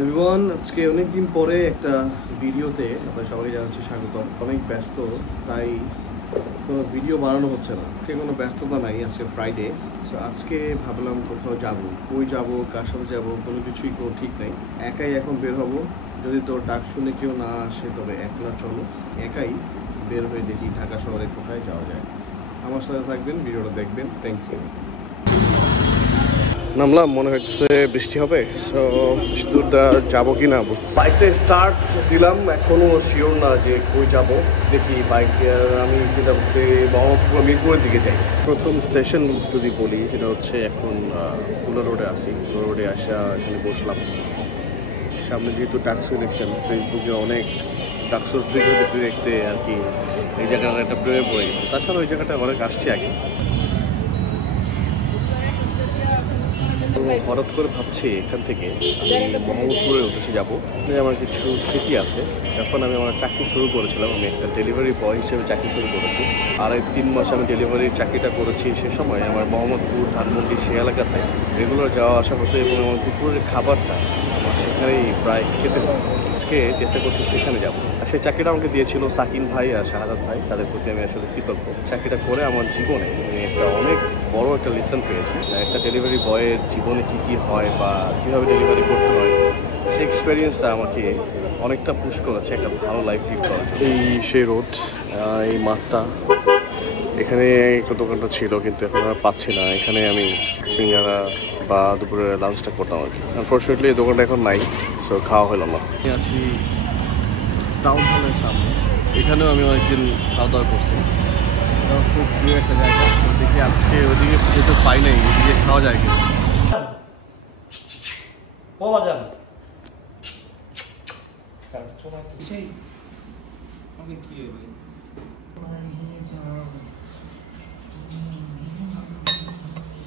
Everyone, আজকে অনেকদিন পরে একটা ভিডিওতে আপনাদের সবাই জানাচ্ছি স্বাগতম। অনেক ব্যস্ত, তাই কোনো ভিডিও বানানো হচ্ছে না। আজকে কোনো ব্যস্ততা নাই, আজকে ফ্রাইডে। সো আজকে ভাবলাম কোথাও যাব, কই যাব, কার সাথে যাব, কোনো কিছুই কোনো ঠিক নাই। একাই এখন বের হব। যদি তোর ডাক শুনে কেউ না আসে তবে একলা চলো, একাই বের হয়ে দেখি ঢাকা শহরে কোথায় যাওয়া যায়। আমার সাথে থাকবেন, ভিডিওটা দেখবেন। Thank you. নামলাম, মনে হচ্ছে বৃষ্টি হবে। সো দূরটা যাবো কি না, বাইকটা স্টার্ট দিলাম, এখনো শিওর না যে কই যাব। দেখি বাইক আমি সেটা হচ্ছে মোহাম্মদপুর মিরপুরের দিকে যাই। প্রথম স্টেশন যদি বলি সেটা হচ্ছে এখন ফুলা রোডে আসি। ফুলা রোডে আসা এখানে বসলাম। সামনে যেহেতু ডাকসু ইলেকশন, ফেসবুকে অনেক ডাকসুর ভিডিও দেখতে দেখতে আর কি এই জায়গাটা একটা প্রেমে পড়ে গেছে। তাছাড়া ওই জায়গাটা অনেক আসছে আগে। হঠাৎ করে ভাবছি এখান থেকে আমি মোহাম্মদপুরের উদ্দেশ্যে যাবো। আমার কিছু স্মৃতি আছে। যখন আমি আমার চাকরি শুরু করেছিলাম, আমি একটা ডেলিভারি বয় হিসেবে চাকরি শুরু করেছি। আর এই 3 মাস আমি ডেলিভারির চাকরিটা করেছি। সে সময় আমার মোহাম্মদপুর, ধানমন্ডি সে এলাকাতে রেগুলার যাওয়া আসা হতো এবং আমার দুপুরের খাবারটা আমার সেখানেই প্রায় খেতে হতো। আজকে চেষ্টা করছি সেখানে যাবো। আর সেই চাকরিটা আমাকে দিয়েছিল সাকিন ভাই আর শাহাদাত ভাই, তাদের প্রতি আমি আসলে কৃতজ্ঞ। চাকরিটা করে আমার জীবনে আমি একটা অনেক বড় একটা লেসন পেয়েছি। একটা ডেলিভারি বয়ের জীবনে কী কী হয় বা কীভাবে ডেলিভারি করতে হয়, সেই এক্সপিরিয়েন্সটা আমাকে অনেকটা পুশ করেছে একটা ভালো লাইফ লিড করার জন্য। এই সেই রোড, এই মাঠটা, এখানে একটা দোকানটা ছিল কিন্তু এখন আর পাচ্ছি না। এখানে আমি সিঙ্গারা বা দুপুরে লাঞ্চটা করতাম আর কি। আনফর্চুনেটলি এই দোকানটা এখন নাই, সো খাওয়া হলো না। আমি আছি টাউন হলের সামনে, এখানেও আমি অনেকদিন খাওয়া দাওয়া করছি। খুব প্রিয় একটা জায়গা। দেখি আজকে ওইদিকে যেতে পাই নাই, ওইদিকে খাওয়া যায় কিনা। ও বাজান